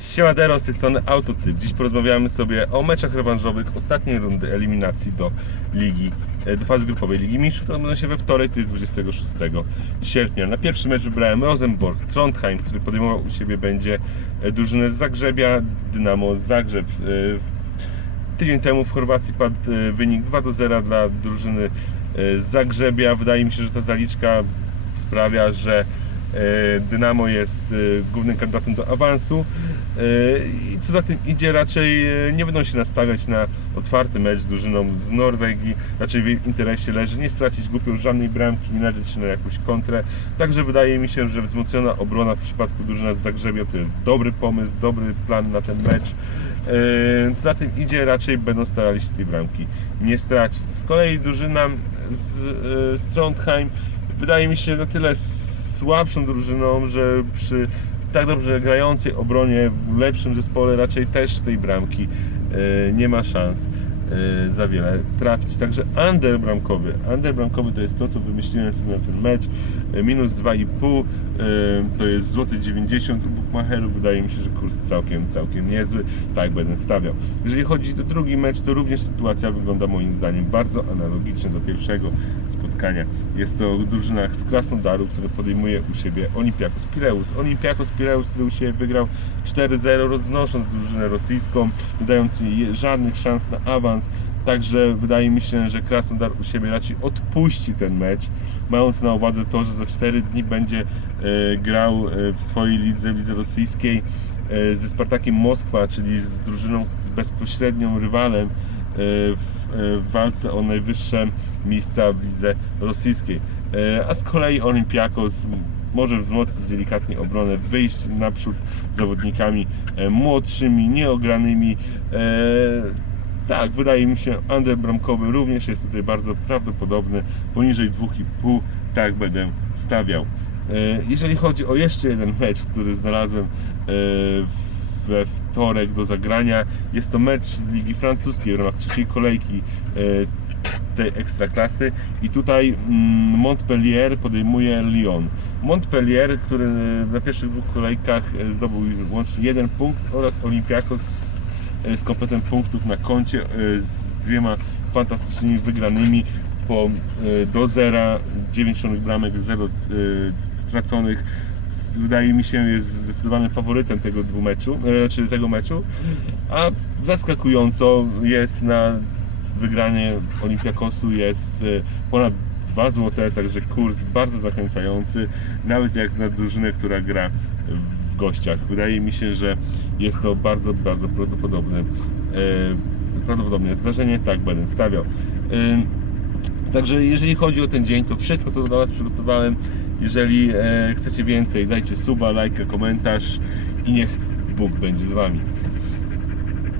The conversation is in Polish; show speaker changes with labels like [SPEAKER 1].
[SPEAKER 1] Siemadero, z tej strony Autotyp. Dziś porozmawiamy sobie o meczach rewanżowych ostatniej rundy eliminacji do ligi, e, do fazy grupowej Ligi Mistrzów, które odbędą się we wtorek, to jest 26 sierpnia. Na pierwszy mecz wybrałem Rosenborg, Trondheim, który podejmował u siebie będzie e, drużynę z Zagrzebia, Dynamo Zagrzeb. E, Tydzień temu w Chorwacji padł wynik 2 do 0 dla drużyny z Zagrzebia. Wydaje mi się, że ta zaliczka sprawia, że Dynamo jest głównym kandydatem do awansu i co za tym idzie, raczej e, nie będą się nastawiać na otwarty mecz z drużyną z Norwegii. Raczej w ich interesie leży nie stracić głupio żadnej bramki, nie nadzieć się na jakąś kontrę. Także wydaje mi się, że wzmocniona obrona w przypadku drużyna z Zagrzebia to jest dobry pomysł, dobry plan na ten mecz. E, Co za tym idzie, raczej będą starali się tej bramki nie stracić. Z kolei drużyna z, e, z Trondheim wydaje mi się na tyle słabszą drużyną, że przy tak dobrze grającej obronie w lepszym zespole raczej też tej bramki e, nie ma szans e, za wiele trafić. Także under bramkowy. Under bramkowy to jest to, co wymyśliłem sobie na ten mecz. E, Minus 2,5 e, to jest złoty 90 u Bukmacherów. Wydaje mi się, że kurs całkiem, całkiem niezły. Tak będę stawiał. Jeżeli chodzi o drugi mecz, to również sytuacja wygląda moim zdaniem bardzo analogicznie do pierwszego spotkania. Jest to drużyna z Krasnodaru, który podejmuje u siebie Olympiakos Pireus. Olympiakos Pireus, który u siebie wygrał 4-0, roznosząc drużynę rosyjską, nie dając jej żadnych szans na awans. Także wydaje mi się, że Krasnodar u siebie raczej odpuści ten mecz, mając na uwadze to, że za 4 dni będzie e, grał e, w swojej lidze, lidze rosyjskiej e, ze Spartakiem Moskwa, czyli z drużyną bezpośrednią rywalem w, w walce o najwyższe miejsca w lidze rosyjskiej. A z kolei Olympiakos może wzmocnić delikatnie obronę, wyjść naprzód zawodnikami młodszymi, nieogranymi. Tak, wydaje mi się, under bramkowy również jest tutaj bardzo prawdopodobny, poniżej 2,5, tak będę stawiał. E, Jeżeli chodzi o jeszcze jeden mecz, który znalazłem e, we wtorek do zagrania, jest to mecz z Ligi Francuskiej w ramach trzeciej kolejki e, tej ekstraklasy i tutaj mm, Montpellier podejmuje Lyon. Montpellier, który na pierwszych dwóch kolejkach zdobył łącznie jeden punkt oraz Olympiakos z, e, z kompletem punktów na koncie e, z dwiema fantastycznymi wygranymi po e, do zera, 9 strzelonych bramek, 0 e, straconych. Wydaje mi się, jest zdecydowanym faworytem tego dwumeczu, czy tego meczu, a zaskakująco jest na wygranie Olympiakosu jest ponad 2 złote, także kurs bardzo zachęcający, nawet jak na drużynę, która gra gościach. Wydaje mi się, że jest to bardzo, bardzo prawdopodobne, e, prawdopodobne zdarzenie, tak będę stawiał. E, Także jeżeli chodzi o ten dzień, to wszystko co dla Was przygotowałem. Jeżeli e, chcecie więcej, dajcie suba, lajka, komentarz i niech Bóg będzie z Wami.